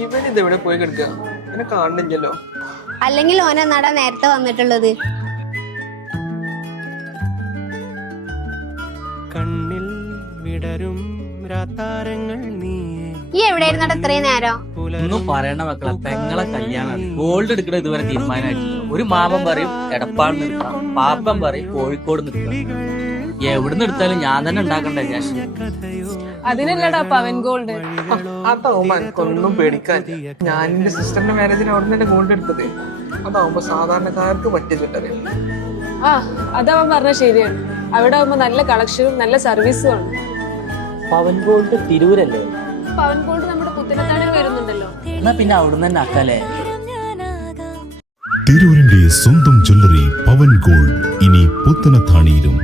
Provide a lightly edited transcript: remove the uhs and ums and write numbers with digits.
ഇവനിത് എവിടെ പോയി കിടക്കുക? എന്നെ കാണുന്നില്ലല്ലോ. അല്ലെങ്കിൽ ഓനെ നട നേരത്തെ വന്നിട്ടുള്ളത്. കണ്ണിൽ വിടരും രാത്താരങ്ങൾ നീ എവിടെയായിരുന്നു ഇത്രയും നേരം? ഒന്നും പറയണ മക്കളെ, പെങ്ങളെ കല്യാണമാണ്. ഗോൾഡ് എടുക്കണ ഇതുവരെ തീരുമാനമായിട്ടില്ല. ഒരു മാമൻ പറയും എടപ്പാട് നിൽക്കാം, പാപ്പൻ പറയും കോഴിക്കോട് നിൽക്കാം. എവിടുന്ന് എടുത്താലും ഞാൻ തന്നെ ഉണ്ടാക്കണ്ടേ ക്യാഷ്. അതിനല്ലടാ പവൻ ഗോൾഡ്. അതാവുമ്പോ എനിക്കൊന്നും പേടിക്കാനില്ല. ഞാൻ എന്റെ സിസ്റ്ററിന്റെ മാരേജിന് അവിടെ നിന്ന് ഗോൾഡ് എടുത്തത്. അതാവുമ്പോ സാധാരണക്കാർക്ക് പറ്റിയ ജ്വല്ലറി. ആ അതവൻ പറഞ്ഞ ശരിയാണ്. അവിടെ ആവുമ്പോ നല്ല കളക്ഷനും നല്ല സർവീസും ആണ്. പവൻ ഗോൾഡ് തിരൂരല്ലേ? പവൻ ഗോൾഡ് നമ്മുടെ പുത്തനത്താണിൽ വരുന്നുണ്ടല്ലോ. എന്നാ പിന്നെ അവിടുന്ന് തന്നെ ആക്കാലേ. തിരൂരിന്റെ സ്വന്തം ജ്വല്ലറി പവൻ ഗോൾഡ് ഇനി പുത്തനത്താണിയിലും.